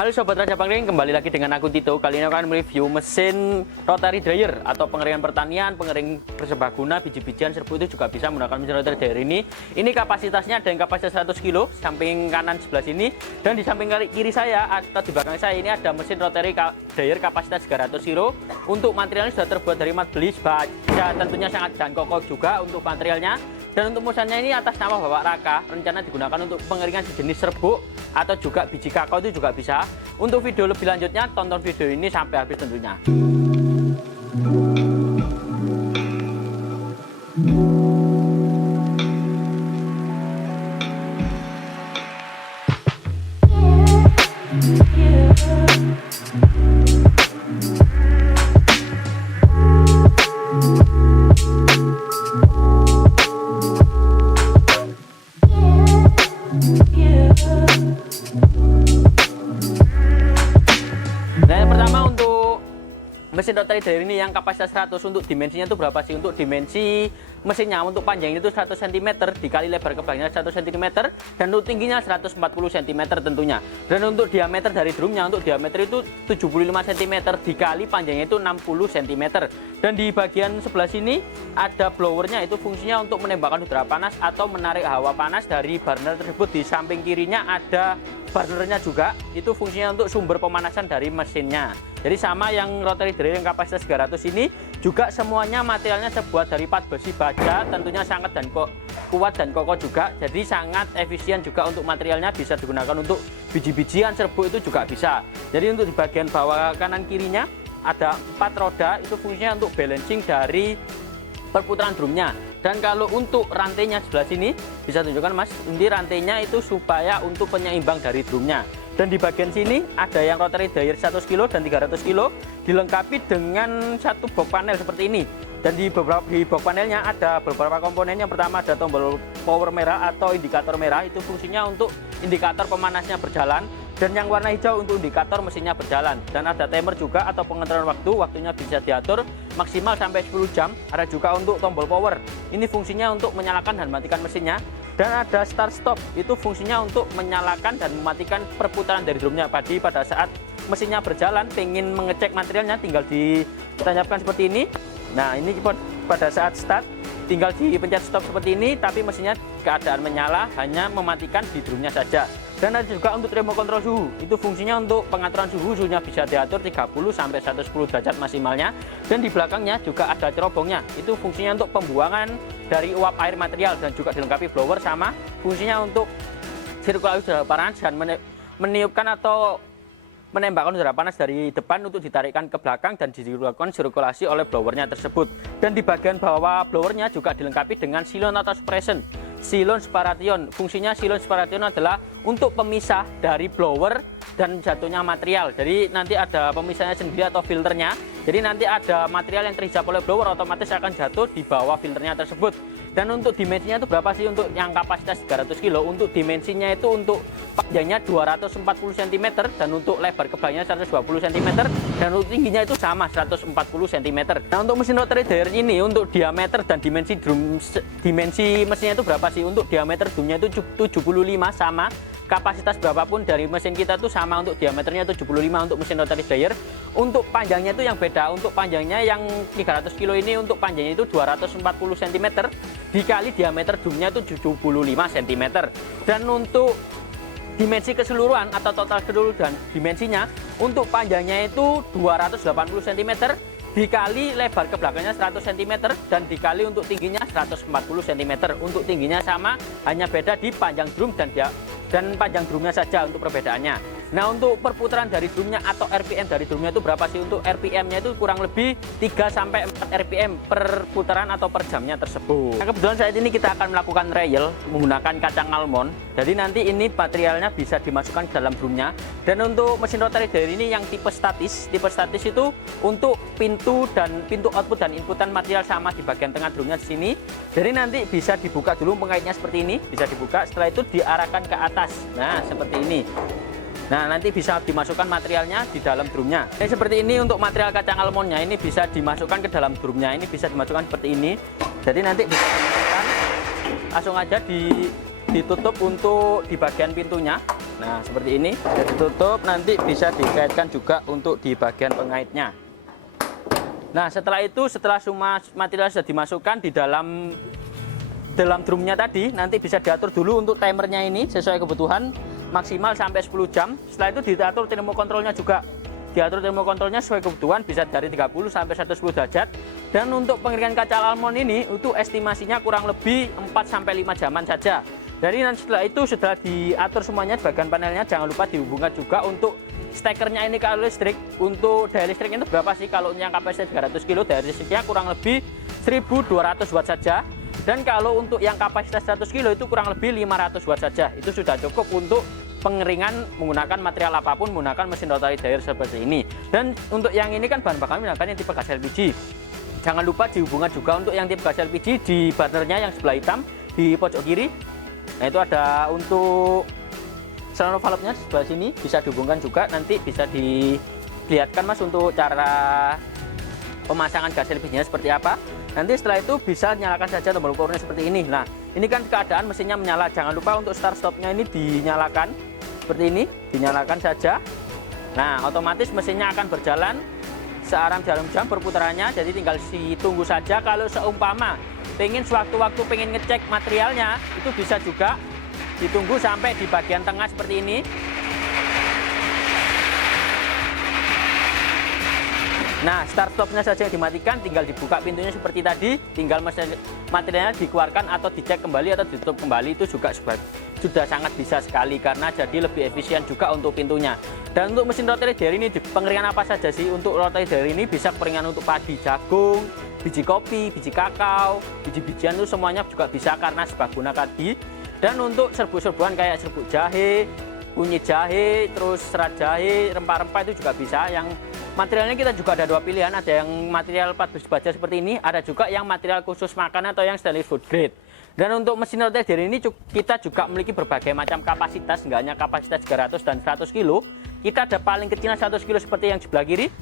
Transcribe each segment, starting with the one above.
Halo Sobat Raja Pengering, kembali lagi dengan aku Tito. Kali ini akan mereview mesin rotary dryer atau pengeringan pertanian, pengering serbaguna, biji-bijian, serbu itu juga bisa menggunakan mesin rotary dryer ini. Ini kapasitasnya ada yang kapasitas 100 kg, samping kanan sebelah sini, dan di samping kiri saya atau di belakang saya ini ada mesin rotary dryer kapasitas 300 kg. Untuk materialnya sudah terbuat dari mat belis baja, tentunya sangat dan kokoh juga untuk materialnya. Dan untuk musannya ini atas nama Bapak Raka, rencana digunakan untuk pengeringan sejenis serbuk atau juga biji kakao itu juga bisa. Untuk video lebih lanjutnya, tonton video ini sampai habis tentunya. Mesin rotary dryer ini yang kapasitas 100, untuk dimensinya itu berapa sih? Untuk dimensi mesinnya, untuk panjangnya itu 100 cm dikali lebar ke belakangnya 100 cm, dan untuk tingginya 140 cm tentunya. Dan untuk diameter dari drumnya, untuk diameter itu 75 cm dikali panjangnya itu 60 cm. Dan di bagian sebelah sini ada blowernya, itu fungsinya untuk menembakkan udara panas atau menarik hawa panas dari burner tersebut. Di samping kirinya ada burnernya juga, itu fungsinya untuk sumber pemanasan dari mesinnya. Jadi sama yang rotary dryer yang kapasitas 300 ini juga semuanya materialnya terbuat dari plat besi baja, tentunya sangat dan kuat dan kokoh juga. Jadi sangat efisien juga untuk materialnya, bisa digunakan untuk biji-bijian, serbuk itu juga bisa. Jadi untuk di bagian bawah kanan kirinya ada 4 roda, itu fungsinya untuk balancing dari perputaran drumnya. Dan kalau untuk rantainya sebelah sini bisa tunjukkan Mas, ini rantainya itu supaya untuk penyeimbang dari drumnya. Dan di bagian sini ada yang rotary dryer 100 kg dan 300 kg, dilengkapi dengan satu box panel seperti ini. Dan di box panelnya ada beberapa komponen. Yang pertama ada tombol power merah atau indikator merah, itu fungsinya untuk indikator pemanasnya berjalan. Dan yang warna hijau untuk indikator mesinnya berjalan. Dan ada timer juga atau pengeteran waktu, waktunya bisa diatur maksimal sampai 10 jam. Ada juga untuk tombol power, ini fungsinya untuk menyalakan dan mematikan mesinnya. Dan ada start stop, itu fungsinya untuk menyalakan dan mematikan perputaran dari drumnya. Pada saat mesinnya berjalan, pengen mengecek materialnya, tinggal ditancapkan seperti ini. Nah, ini pada saat start tinggal dipencet stop seperti ini, tapi mesinnya keadaan menyala, hanya mematikan di drumnya saja. Dan ada juga untuk remote control suhu, itu fungsinya untuk pengaturan suhunya bisa diatur 30 sampai 110 derajat maksimalnya. Dan di belakangnya juga ada cerobongnya, itu fungsinya untuk pembuangan dari uap air material, dan juga dilengkapi blower sama fungsinya untuk sirkulasi udara panas dan meniupkan atau menembakkan udara panas dari depan untuk ditarikkan ke belakang dan dilakukan sirkulasi oleh blowernya tersebut. Dan di bagian bawah blowernya juga dilengkapi dengan silon atau suppression, silon separation. Fungsinya silon separation adalah untuk pemisah dari blower dan jatuhnya material. Jadi nanti ada pemisahnya sendiri atau filternya. Jadi nanti ada material yang terhisap oleh blower, otomatis akan jatuh di bawah filternya tersebut. Dan untuk dimensinya itu berapa sih? Untuk yang kapasitas 300 kg, untuk dimensinya itu untuk panjangnya 240 cm dan untuk lebar ke belakangnya 120 cm, dan untuk tingginya itu sama 140 cm. Nah, untuk mesin rotary dryer ini untuk diameter dan dimensi mesinnya itu berapa sih? Untuk diameter drumnya itu 75 sama. Kapasitas berapapun dari mesin kita itu sama, untuk diameternya 75 untuk mesin rotary dryer. Untuk panjangnya itu yang beda, untuk panjangnya yang 300 kg ini untuk panjangnya itu 240 cm dikali diameter drumnya itu 75 cm. Dan untuk dimensi keseluruhan atau total keseluruhan dimensinya, untuk panjangnya itu 280 cm dikali lebar ke belakangnya 100 cm dan dikali untuk tingginya 140 cm. Untuk tingginya sama, hanya beda di panjang drum dan panjang drumnya saja untuk perbedaannya. Nah, untuk perputaran dari drumnya atau RPM dari drumnya itu berapa sih? Untuk RPM-nya itu kurang lebih 3 sampai 4 RPM per putaran atau per jamnya tersebut. Nah, kebetulan saat ini kita akan melakukan trial menggunakan kacang almond. Jadi nanti ini materialnya bisa dimasukkan ke dalam drumnya. Dan untuk mesin rotary dryer ini yang tipe statis itu untuk pintu output dan inputan material sama di bagian tengah drumnya di sini. Jadi nanti bisa dibuka dulu pengaitnya seperti ini, bisa dibuka, setelah itu diarahkan ke atas. Nah, seperti ini. Nah, nanti bisa dimasukkan materialnya di dalam drumnya. Seperti ini untuk material kacang almondnya, ini bisa dimasukkan ke dalam drumnya. Ini bisa dimasukkan seperti ini. Jadi nanti bisa dimasukkan, langsung aja ditutup untuk di bagian pintunya. Nah, seperti ini. Sudah ditutup, nanti bisa dikaitkan juga untuk di bagian pengaitnya. Nah, setelah itu, setelah semua material sudah dimasukkan di dalam drumnya tadi, nanti bisa diatur dulu untuk timernya ini sesuai kebutuhan, maksimal sampai 10 jam. Setelah itu diatur termokontrolnya juga. Diatur termokontrolnya sesuai kebutuhan, bisa dari 30 sampai 110 derajat. Dan untuk pengeringan kaca almond ini, itu estimasinya kurang lebih 4 sampai 5 jaman saja. Jadi setelah itu sudah diatur semuanya di bagian panelnya, jangan lupa dihubungkan juga untuk stekernya ini ke arus listrik. Untuk daya listriknya itu berapa sih? Kalau yang kapasitas 300 kilo, daya listriknya kurang lebih 1200 watt saja. Dan kalau untuk yang kapasitas 100 kilo itu kurang lebih 500 watt saja. Itu sudah cukup untuk pengeringan menggunakan material apapun, menggunakan mesin rotary dryer seperti ini. Dan untuk yang ini kan bahan bakar menggunakan yang tipe gas LPG. Jangan lupa dihubungkan juga untuk yang tipe gas LPG di burnernya yang sebelah hitam di pojok kiri. Nah, itu ada untuk saluran valve-nya sebelah sini, bisa dihubungkan juga, nanti bisa dilihatkan Mas untuk cara pemasangan gas LPG-nya seperti apa. Nanti setelah itu bisa nyalakan saja tombol powernya seperti ini. Nah, ini kan keadaan mesinnya menyala. Jangan lupa untuk start stopnya ini dinyalakan seperti ini, dinyalakan saja. Nah, otomatis mesinnya akan berjalan searah jarum jam perputarannya. Jadi tinggal ditunggu saja. Kalau seumpama pengen sewaktu-waktu pengen ngecek materialnya, itu bisa juga ditunggu sampai di bagian tengah seperti ini. Nah, start stopnya saja yang dimatikan, tinggal dibuka pintunya seperti tadi, tinggal materialnya dikeluarkan atau dicek kembali atau ditutup kembali, itu juga sudah sangat bisa sekali karena jadi lebih efisien juga untuk pintunya. Dan untuk mesin rotary dryer ini pengeringan apa saja sih? Untuk rotary dryer ini bisa pengeringan untuk padi, jagung, biji kopi, biji kakao, biji-bijian itu semuanya juga bisa karena serbaguna tadi. Dan untuk serbuk-serbuan kayak serbuk jahe, kunyit jahe, terus serat jahe, rempah-rempah itu juga bisa. Yang materialnya kita juga ada dua pilihan, ada yang material 4 besi baja seperti ini, ada juga yang material khusus makan atau yang stainless food grade. Dan untuk mesin rotary dryer ini kita juga memiliki berbagai macam kapasitas, nggak hanya kapasitas 300 dan 100 kilo. Kita ada paling kecilnya 100 kilo seperti yang sebelah kiri.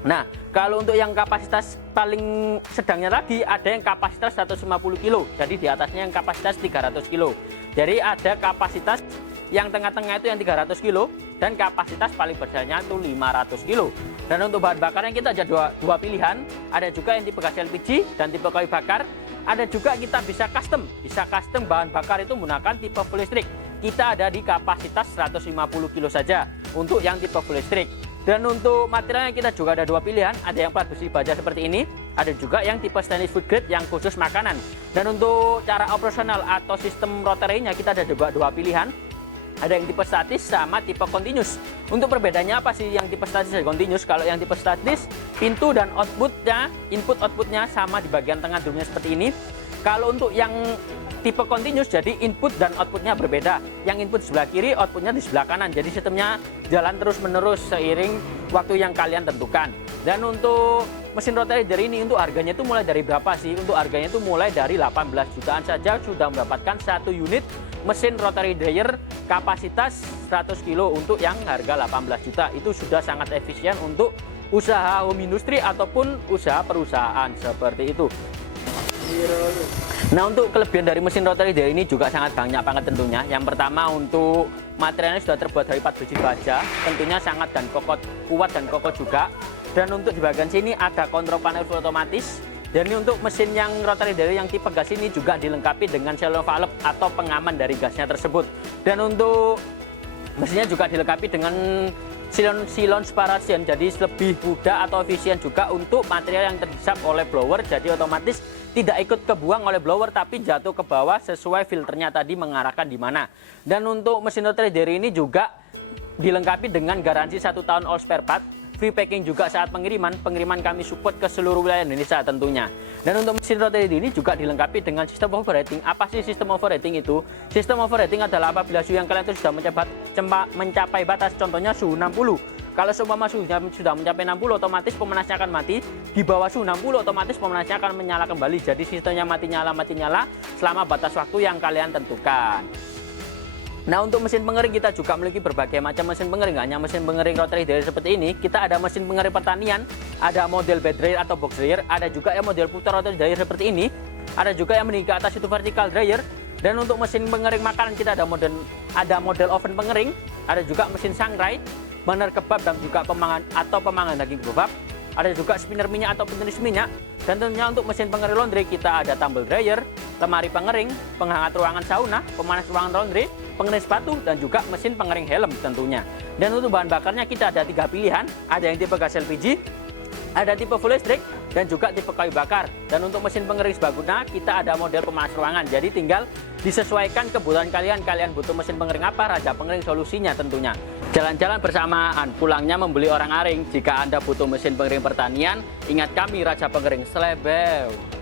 Nah, kalau untuk yang kapasitas paling sedangnya lagi ada yang kapasitas 150 kilo. Jadi di atasnya yang kapasitas 300 kilo. Jadi ada kapasitas yang tengah-tengah itu yang 300 kilo dan kapasitas paling besarnya itu 500 kilo. Dan untuk bahan bakar yang kita ada dua pilihan, ada juga yang tipe gas LPG dan tipe kayu bakar. Ada juga kita bisa custom bahan bakar itu menggunakan tipe full listrik. Kita ada di kapasitas 150 kilo saja untuk yang tipe full listrik. Dan untuk materialnya kita juga ada dua pilihan, ada yang plat besi baja seperti ini, ada juga yang tipe stainless food grade yang khusus makanan. Dan untuk cara operasional atau sistem rotary-nya kita ada dua pilihan. Ada yang tipe statis sama tipe continuous. Untuk perbedaannya apa sih yang tipe statis dan continuous? Kalau yang tipe statis, pintu dan outputnya, input outputnya sama di bagian tengah drumnya seperti ini. Kalau untuk yang tipe continuous, jadi input dan outputnya berbeda. Yang input sebelah kiri, outputnya di sebelah kanan. Jadi sistemnya jalan terus-menerus seiring waktu yang kalian tentukan. Dan untuk mesin rotary dryer ini untuk harganya itu mulai dari berapa sih? Untuk harganya itu mulai dari 18 jutaan saja sudah mendapatkan satu unit mesin rotary dryer kapasitas 100 kilo untuk yang harga 18 juta. Itu sudah sangat efisien untuk usaha home industry ataupun usaha perusahaan seperti itu. Nah, untuk kelebihan dari mesin rotary dryer ini juga sangat banyak banget tentunya. Yang pertama, untuk materialnya sudah terbuat dari 4 besi baja, tentunya sangat dan kuat dan kokoh juga. Dan untuk di bagian sini ada kontrol panel full otomatis. Dan ini untuk mesin yang rotary dryer yang tipe gas ini juga dilengkapi dengan saluran valve atau pengaman dari gasnya tersebut. Dan untuk mesinnya juga dilengkapi dengan silon separation, jadi lebih mudah atau efisien juga untuk material yang terhisap oleh blower. Jadi otomatis tidak ikut kebuang oleh blower tapi jatuh ke bawah sesuai filternya tadi mengarahkan di mana. Dan untuk mesin rotary dryer ini juga dilengkapi dengan garansi 1 tahun all spare part. Free packing juga saat pengiriman kami support ke seluruh wilayah Indonesia tentunya. Dan untuk mesin rotary ini juga dilengkapi dengan sistem overheating. Apa sih sistem overheating itu? Sistem overheating adalah apabila suhu yang kalian itu sudah mencapai batas, contohnya suhu 60. Kalau seumpama suhunya sudah mencapai 60, otomatis pemanasnya akan mati. Di bawah suhu 60, otomatis pemanasnya akan menyala kembali. Jadi sistemnya mati nyala selama batas waktu yang kalian tentukan. Nah, untuk mesin pengering kita juga memiliki berbagai macam mesin pengering, nggak hanya mesin pengering rotary dryer seperti ini. Kita ada mesin pengering pertanian, ada model bed dryer atau box dryer, ada juga yang model putar rotary dryer seperti ini, ada juga yang meninggi ke atas itu vertical dryer. Dan untuk mesin pengering makanan kita ada model ada model oven pengering, ada juga mesin sangrai, burner kebab dan juga pemanggang daging kebab, ada juga spinner minyak atau penulis minyak, dan tentunya untuk mesin pengering laundry kita ada tumble dryer, lemari pengering, penghangat ruangan sauna, pemanas ruangan laundry, pengering sepatu, dan juga mesin pengering helm tentunya. Dan untuk bahan bakarnya kita ada 3 pilihan, ada yang tipe gas LPG, ada tipe full listrik, dan juga tipe kayu bakar. Dan untuk mesin pengering serbaguna kita ada model pemanas ruangan, jadi tinggal disesuaikan kebutuhan kalian butuh mesin pengering apa, Raja Pengering solusinya tentunya. Jalan-jalan bersamaan, pulangnya membeli orang aring. Jika Anda butuh mesin pengering pertanian, ingat kami Raja Pengering Slebeu.